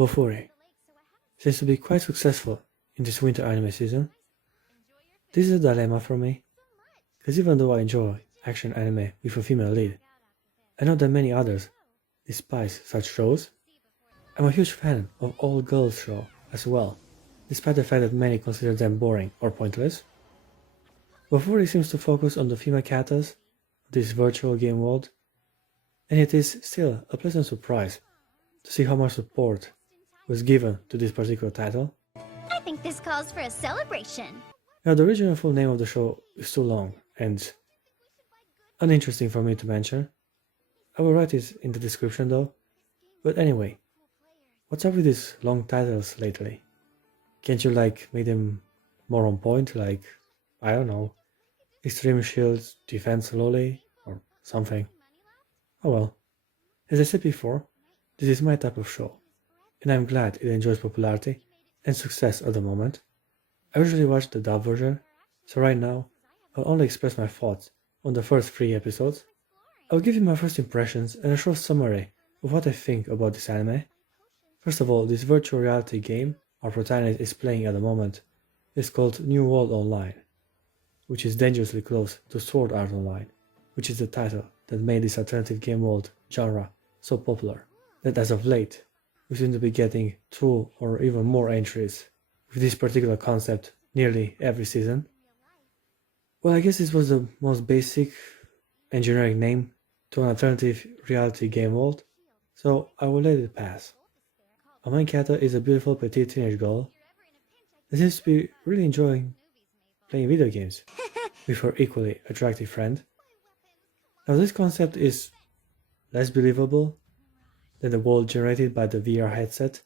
BOFURI seems to be quite successful in this winter anime season. This is a dilemma for me, because even though I enjoy action anime with a female lead, I know that many others despise such shows. I'm a huge fan of all girls show as well, despite the fact that many consider them boring or pointless. BOFURI seems to focus on the female characters of this virtual game world, and it is still a pleasant surprise to see how much support was given to this particular title. I think this calls for a celebration. Now, the original full name of the show is too long and uninteresting for me to mention. I will write it in the description though. But anyway, what's up with these long titles lately? Can't you make them more on point, I don't know, Extreme Shields Defense Lolly or something? Oh well. As I said before, this is my type of show, and I'm glad it enjoys popularity and success at the moment. I usually watch the dub version, so right now I'll only express my thoughts on the first 3 episodes. I'll give you my first impressions and a short summary of what I think about this anime. First of all, this virtual reality game our protagonist is playing at the moment is called New World Online, which is dangerously close to Sword Art Online, which is the title that made this alternative game world genre so popular that as of late we seem to be getting 2 or even more entries with this particular concept nearly every season. Well, I guess this was the most basic and generic name to an alternative reality game world, so I will let it pass. Our main character is a beautiful petite teenage girl that seems to be really enjoying playing video games with her equally attractive friend. Now, this concept is less believable than the world generated by the VR headset,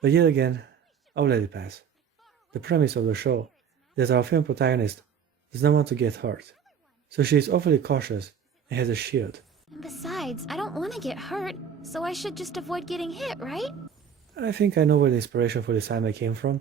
but yet again, I'll let it pass. The premise of the show is that our film protagonist does not want to get hurt, so she is awfully cautious and has a shield. Besides, I don't want to get hurt, so I should just avoid getting hit, right? I think I know where the inspiration for this anime came from.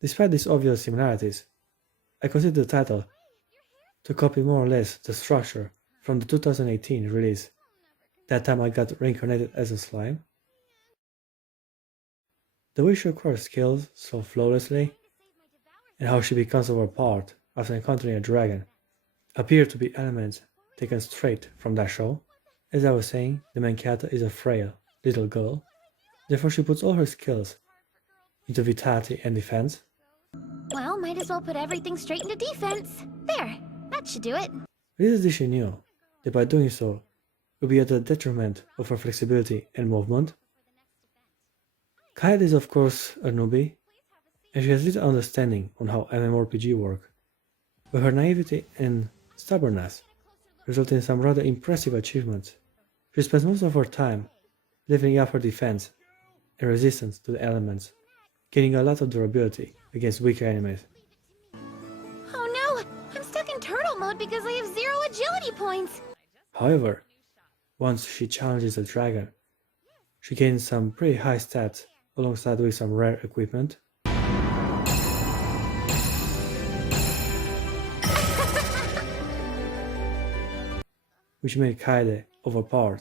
Despite these obvious similarities, I consider the title to copy more or less the structure from the 2018 release. That time I got reincarnated as a slime. The way she acquires skills so flawlessly, and how she becomes overpowered after encountering a dragon, appear to be elements taken straight from that show. As I was saying, the main character is a frail little girl, therefore she puts all her skills into vitality and defense. Well, might as well put everything straight into defense. There, that should do it. Little did she knew that by doing so, it would be at the detriment of her flexibility and movement. Kaede is of course a newbie, and she has little understanding on how MMORPG work, but her naivety and stubbornness result in some rather impressive achievements. She spends most of her time leveling up her defense and resistance to the elements, gaining a lot of durability against weaker enemies. Oh no! I'm stuck in turtle mode because I have 0 agility points! However, once she challenges a dragon, she gains some pretty high stats alongside with some rare equipment. Which made Kaede overpowered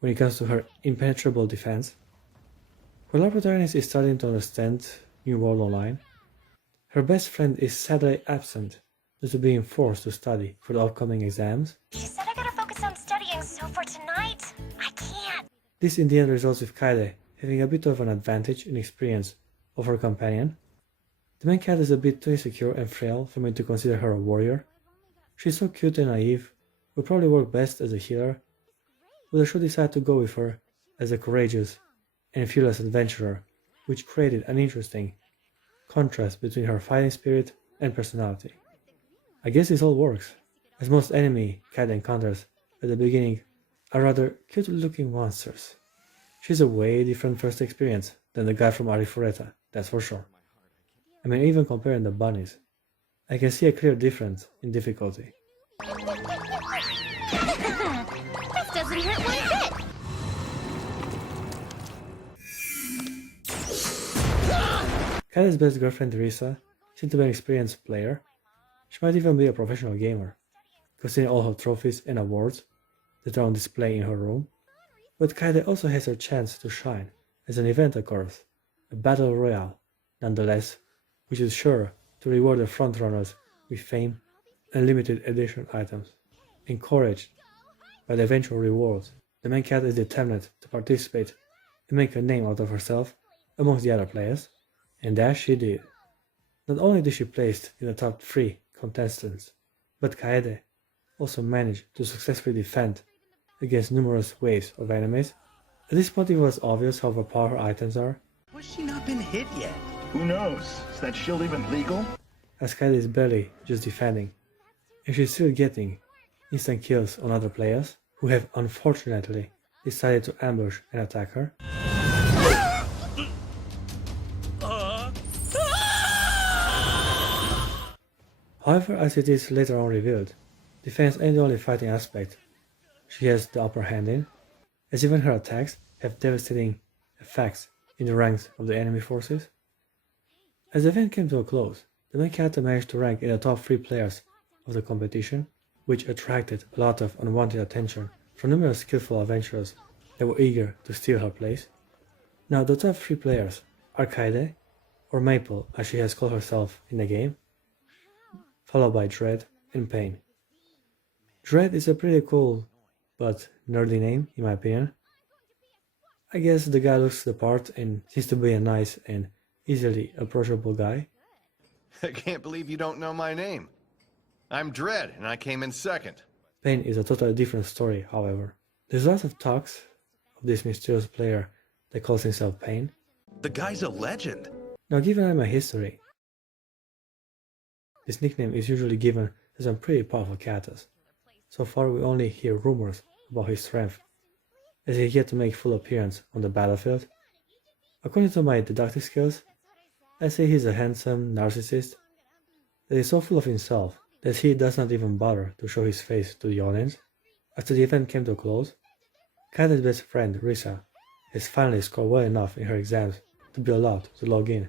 when it comes to her impenetrable defense. While our protagonist is starting to understand New World Online, her best friend is sadly absent due to being forced to study for the upcoming exams. She said I gotta focus on studying, so for tonight, I can't. This in the end results with Kaede having a bit of an advantage in experience over her companion. The main cat is a bit too insecure and frail for me to consider her a warrior. She's so cute and naive, would probably work best as a healer, but I should decide to go with her as a courageous and fearless adventurer, which created an interesting contrast between her fighting spirit and personality. I guess this all works, as most enemy cat encounters at the beginning are rather cute-looking monsters. She's a way different first experience than the guy from Arifureta, that's for sure. I mean, even comparing the bunnies, I can see a clear difference in difficulty. This doesn't hurt one bit! Kaede's best girlfriend Risa seems to be an experienced player. She might even be a professional gamer, considering all her trophies and awards that are on display in her room, but Kaede also has her chance to shine as an event occurs, a battle royale, nonetheless, which is sure to reward the frontrunners with fame and limited edition items. Encouraged by the eventual rewards, the main cat is determined to participate and make a name out of herself amongst the other players, and that she did. Not only did she place in the top 3 contestants, but Kaede also managed to successfully defend against numerous waves of enemies. At this point it was obvious how overpowered her items are. Was she not been hit yet? Who knows? Is that shield even legal? As Kaede is barely just defending, and she's still getting instant kills on other players who have unfortunately decided to ambush and attack her. However, as it is later on revealed, defense ain't the only fighting aspect she has the upper hand in, as even her attacks have devastating effects in the ranks of the enemy forces. As the event came to a close, the main character managed to rank in the top 3 players of the competition, which attracted a lot of unwanted attention from numerous skillful adventurers that were eager to steal her place. Now the top 3 players are Kaede, or Maple as she has called herself in the game, followed by Dread and Pain. Dread is a pretty cool but nerdy name in my opinion. I guess the guy looks the part and seems to be a nice and easily approachable guy. I can't believe you don't know my name. I'm Dread, and I came in second. Pain is a totally different story, however. There's lots of talks of this mysterious player that calls himself Pain. The guy's a legend. Now, given anime history, this nickname is usually given to some pretty powerful katas. So far we only hear rumors about his strength, as he yet to make full appearance on the battlefield. According to my deductive skills, I say he's a handsome narcissist that is so full of himself that he does not even bother to show his face to the audience. After the event came to a close, Kaede's best friend Risa has finally scored well enough in her exams to be allowed to log in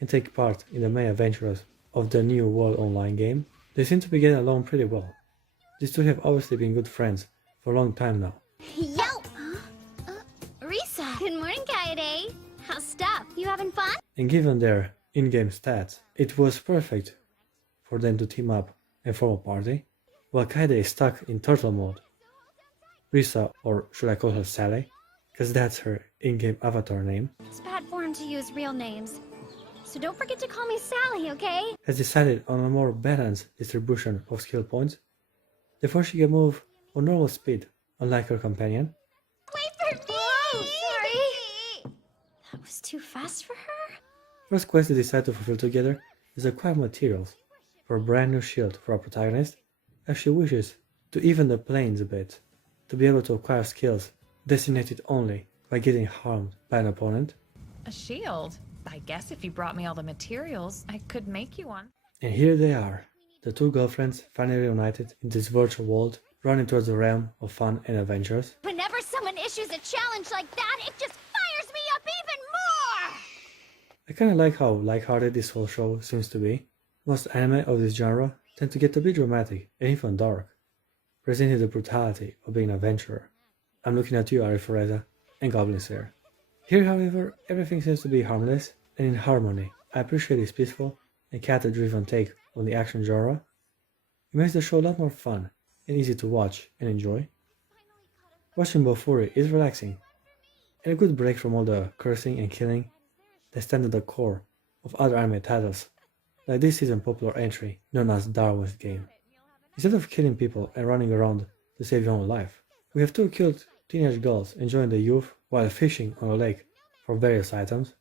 and take part in the main adventures of the new World Online game. They seem to be getting along pretty well. These two have obviously been good friends for a long time now. Yo! Risa! Good morning, Kaede. How's stuff? You having fun? And given their in-game stats, it was perfect for them to team up and form a party, while Kaede is stuck in turtle mode. Risa, or should I call her Sally, because that's her in-game avatar name, It's bad form to use real names. So don't forget to call me Sally, okay? has decided on a more balanced distribution of skill points. Therefore she can move on normal speed, unlike her companion. Wait for me! Whoa, sorry! That was too fast for her? First quest they decide to fulfill together is acquire materials for a brand new shield for our protagonist, as she wishes to even the planes a bit, to be able to acquire skills designated only by getting harmed by an opponent. A shield? I guess if you brought me all the materials, I could make you one. And here they are, the two girlfriends finally reunited in this virtual world, running towards the realm of fun and adventures. Whenever someone issues a challenge like that, it just fires me up even more! I kinda like how lighthearted this whole show seems to be. Most anime of this genre tend to get a bit dramatic and even dark, presenting the brutality of being an adventurer. I'm looking at you, Arifureta, and Goblin Slayer. Here, however, everything seems to be harmless and in harmony. I appreciate this peaceful and character-driven take on the action genre. It makes the show a lot more fun and easy to watch and enjoy. Watching BOFURI is relaxing, and a good break from all the cursing and killing that stand at the core of other anime titles, like this season's popular entry known as Darwin's Game. Instead of killing people and running around to save your own life, we have two cute teenage girls enjoying the youth while fishing on a lake for various items.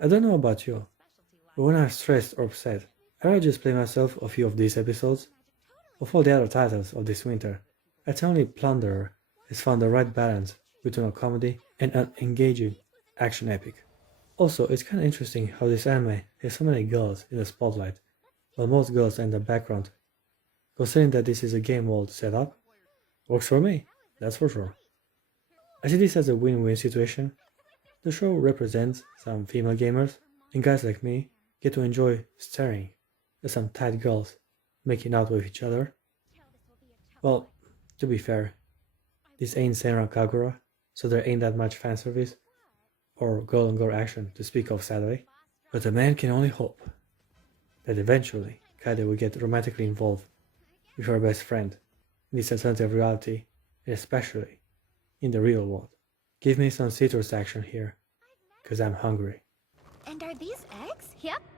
I don't know about you, but when I'm stressed or upset, I rather just play myself a few of these episodes. Of all the other titles of this winter, I'd say only Plunderer has found the right balance between a comedy and an engaging action epic. Also, it's kinda interesting how this anime has so many girls in the spotlight, while most girls are in the background. Considering that this is a game world setup, works for me, that's for sure. I see this as a win-win situation. The show represents some female gamers, and guys like me get to enjoy staring at some tight girls making out with each other. Well, to be fair, This ain't Senran Kagura, so there ain't that much fan service or girl on girl action to speak of, sadly. But a man can only hope that eventually Kaede will get romantically involved with her best friend in this alternative reality, and especially in the real world. Give me some citrus action here, cause I'm hungry. And are these eggs? Yep.